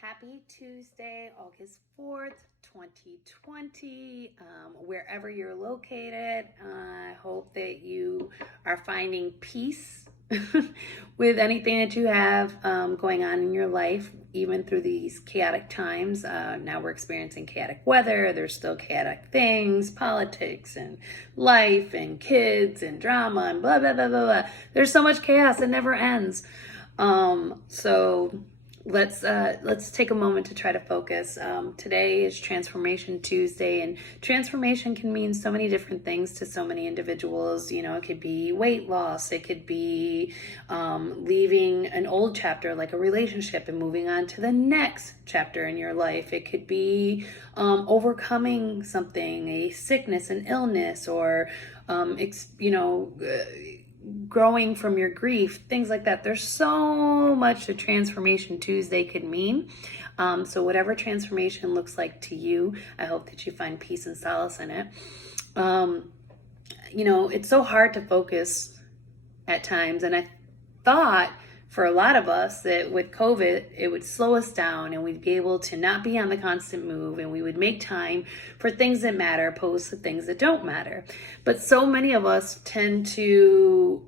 Happy Tuesday, August 4th, 2020. Wherever you're located, I hope that you are finding peace with anything that you have going on in your life, even through these chaotic times. Now we're experiencing chaotic weather. There's still chaotic things, politics and life and kids and drama and blah, blah, blah, blah, blah. There's so much chaos. It never ends. So let's take a moment to try to focus. Today is Transformation Tuesday, and transformation can mean so many different things to so many individuals. You know, it could be weight loss, it could be leaving an old chapter like a relationship and moving on to the next chapter in your life. It could be overcoming something, a sickness, an illness, or growing from your grief, things like that. There's so much that Transformation Tuesday could mean. So whatever transformation looks like to you, I hope that you find peace and solace in it. It's so hard to focus at times. And I thought for a lot of us that with COVID, it would slow us down and we'd be able to not be on the constant move, and we would make time for things that matter opposed to things that don't matter. But so many of us tend to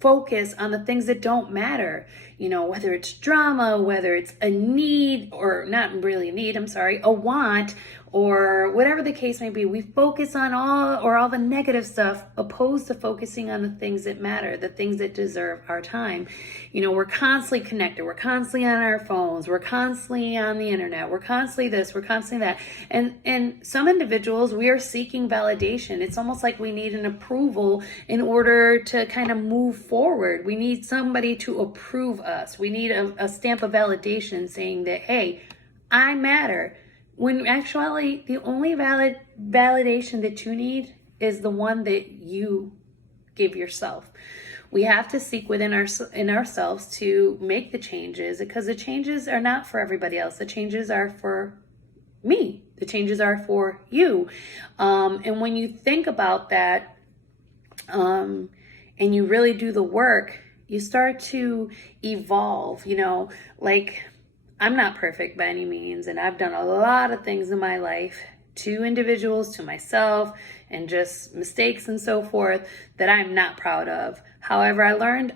focus on the things that don't matter, whether it's drama, whether it's a need, or not really a need, a want, or whatever the case may be. We focus on all the negative stuff opposed to focusing on the things that matter, the things that deserve our time. We're constantly connected. We're constantly on our phones. We're constantly on the internet. We're constantly this, we're constantly that. And some individuals, we are seeking validation. It's almost like we need an approval in order to kind of move forward. We need somebody to approve us. We need a stamp of validation saying that, hey, I matter. When actually, the only validation that you need is the one that you give yourself. We have to seek within ourselves to make the changes, because the changes are not for everybody else. The changes are for me. The changes are for you. And when you think about that, and you really do the work, you start to evolve, I'm not perfect by any means, and I've done a lot of things in my life to individuals, to myself, and just mistakes and so forth that I'm not proud of. However, I learned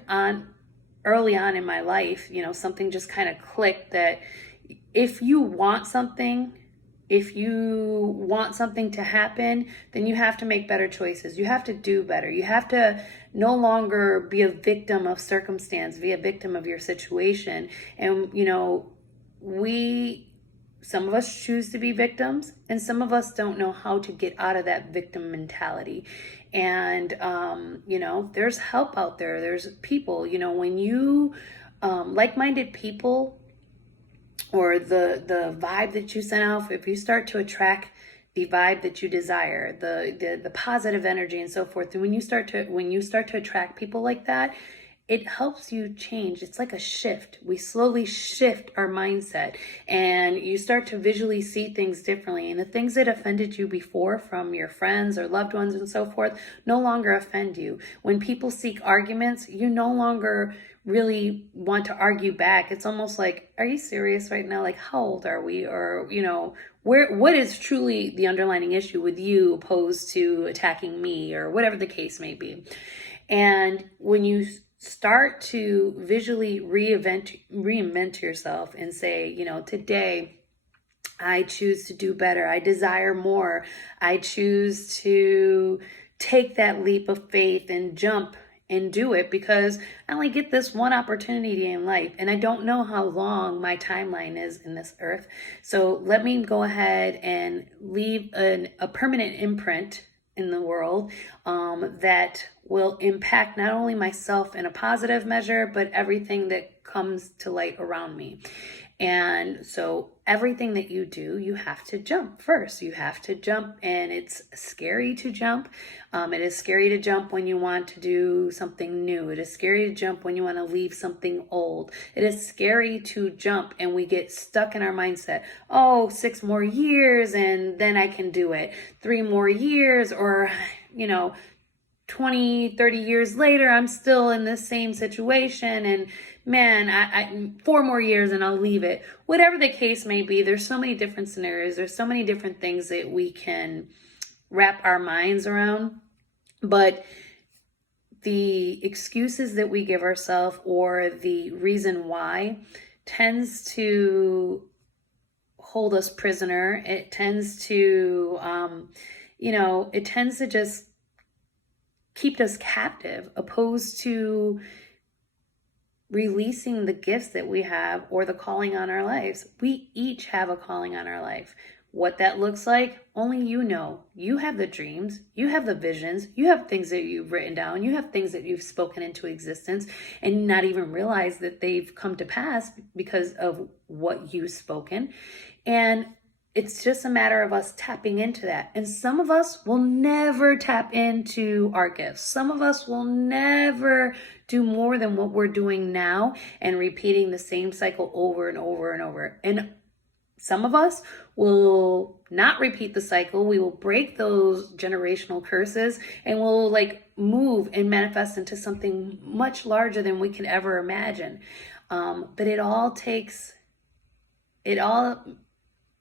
early on in my life, something just kind of clicked, that if you want something to happen, then you have to make better choices. You have to do better. You have to no longer be a victim of circumstance, be a victim of your situation. And, some of us choose to be victims, and some of us don't know how to get out of that victim mentality. And, there's help out there. There's people, when you, like-minded people, or the vibe that you send out, if you start to attract the vibe that you desire, the positive energy and so forth, and when you start to attract people like that, it helps you change. It's like a shift. We slowly shift our mindset, and you start to visually see things differently. And the things that offended you before from your friends or loved ones and so forth no longer offend you. When people seek arguments, you no longer really want to argue back. It's almost like, are you serious right now? Like, how old are we? Or, what is truly the underlying issue with you opposed to attacking me, or whatever the case may be. And when you start to visually reinvent yourself and say, today I choose to do better. I desire more. I choose to take that leap of faith and jump and do it, because I only get this one opportunity in life, and I don't know how long my timeline is in this earth. So let me go ahead and leave a permanent imprint in the world that will impact not only myself in a positive measure, but everything that comes to light around me. And so everything that you do, you have to jump first. You have to jump, and it's scary to jump. It is scary to jump when you want to do something new. It is scary to jump when you want to leave something old. It is scary to jump, and we get stuck in our mindset. 6 more years and then I can do it. 3 more years, or, 20, 30 years later, I'm still in the same situation, and man, I 4 more years and I'll leave it. Whatever the case may be, there's so many different scenarios. There's so many different things that we can wrap our minds around. But the excuses that we give ourselves, or the reason why, tends to hold us prisoner. It tends to, it tends to just keep us captive, opposed to releasing the gifts that we have or the calling on our lives. We each have a calling on our life. What that looks like, only you know. You have the dreams, you have the visions, you have things that you've written down, you have things that you've spoken into existence and not even realize that they've come to pass because of what you've spoken. And it's just a matter of us tapping into that. And some of us will never tap into our gifts. Some of us will never do more than what we're doing now and repeating the same cycle over and over and over. And some of us will not repeat the cycle. We will break those generational curses and we'll move and manifest into something much larger than we can ever imagine. But it all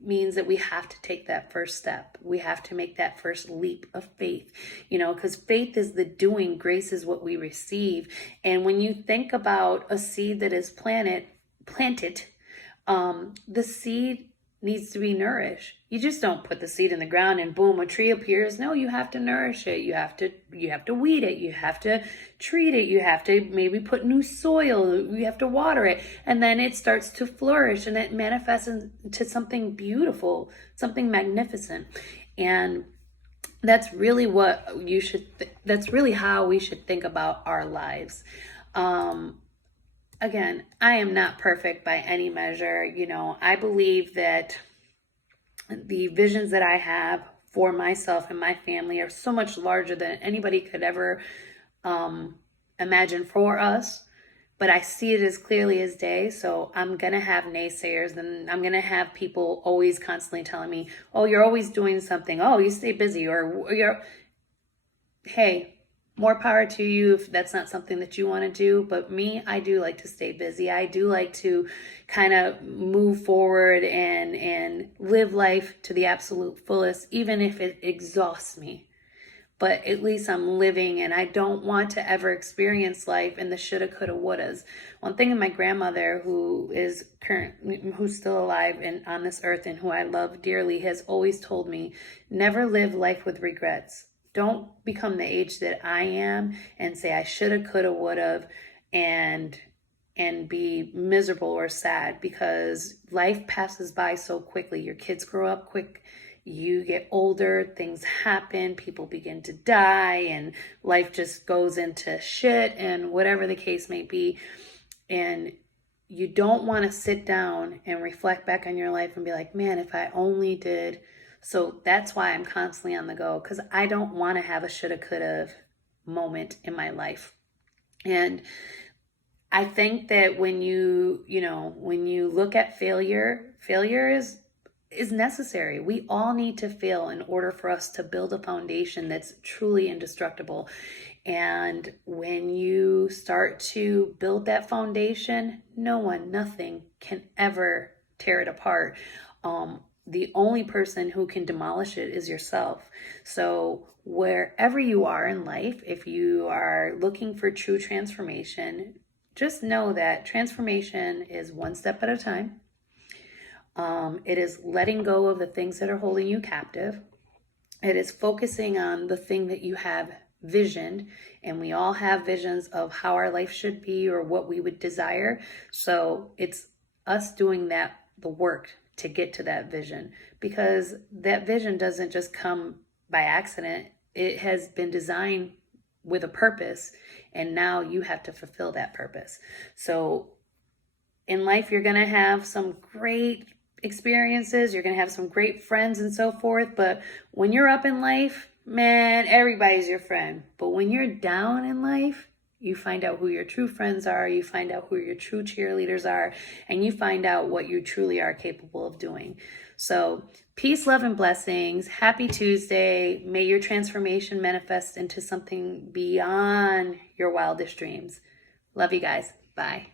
means that we have to take that first step. We have to make that first leap of faith, because faith is the doing, grace is what we receive. And when you think about a seed that is planted, the seed needs to be nourished. You just don't put the seed in the ground and boom, a tree appears. No, you have to nourish it. You have to weed it. You have to treat it. You have to maybe put new soil. You have to water it. And then it starts to flourish and it manifests into something beautiful, something magnificent. And that's really that's really how we should think about our lives. Again, I am not perfect by any measure. I believe that the visions that I have for myself and my family are so much larger than anybody could ever imagine for us. But I see it as clearly as day. So I'm going to have naysayers, and I'm going to have people always constantly telling me, oh, you're always doing something. Oh, you stay busy, or hey, more power to you if that's not something that you want to do. But me, I do like to stay busy. I do like to kind of move forward and live life to the absolute fullest, even if it exhausts me. But at least I'm living, and I don't want to ever experience life in the shoulda, coulda, wouldas. One thing, my grandmother, who's still alive and on this earth and who I love dearly, has always told me, never live life with regrets. Don't become the age that I am and say I shoulda, coulda, woulda, and be miserable or sad, because life passes by so quickly. Your kids grow up quick. You get older, things happen, people begin to die, and life just goes into shit and whatever the case may be. And you don't want to sit down and reflect back on your life and be like, man, if I only did. So that's why I'm constantly on the go, because I don't want to have a shoulda, coulda moment in my life. And I think that when you look at failure is necessary. We all need to fail in order for us to build a foundation that's truly indestructible. And when you start to build that foundation, nothing can ever tear it apart. The only person who can demolish it is yourself. So wherever you are in life, if you are looking for true transformation, just know that transformation is one step at a time. It is letting go of the things that are holding you captive. It is focusing on the thing that you have visioned, and we all have visions of how our life should be or what we would desire. So it's us doing the work to get to that vision, because that vision doesn't just come by accident. It has been designed with a purpose, and now you have to fulfill that purpose. So in life, you're going to have some great experiences, you're going to have some great friends and so forth, but when you're up in life, man, everybody's your friend. But when you're down in life, you find out who your true friends are, you find out who your true cheerleaders are, and you find out what you truly are capable of doing. So Peace, love, and blessings. Happy Tuesday. May your transformation manifest into something beyond your wildest dreams. Love you guys. Bye.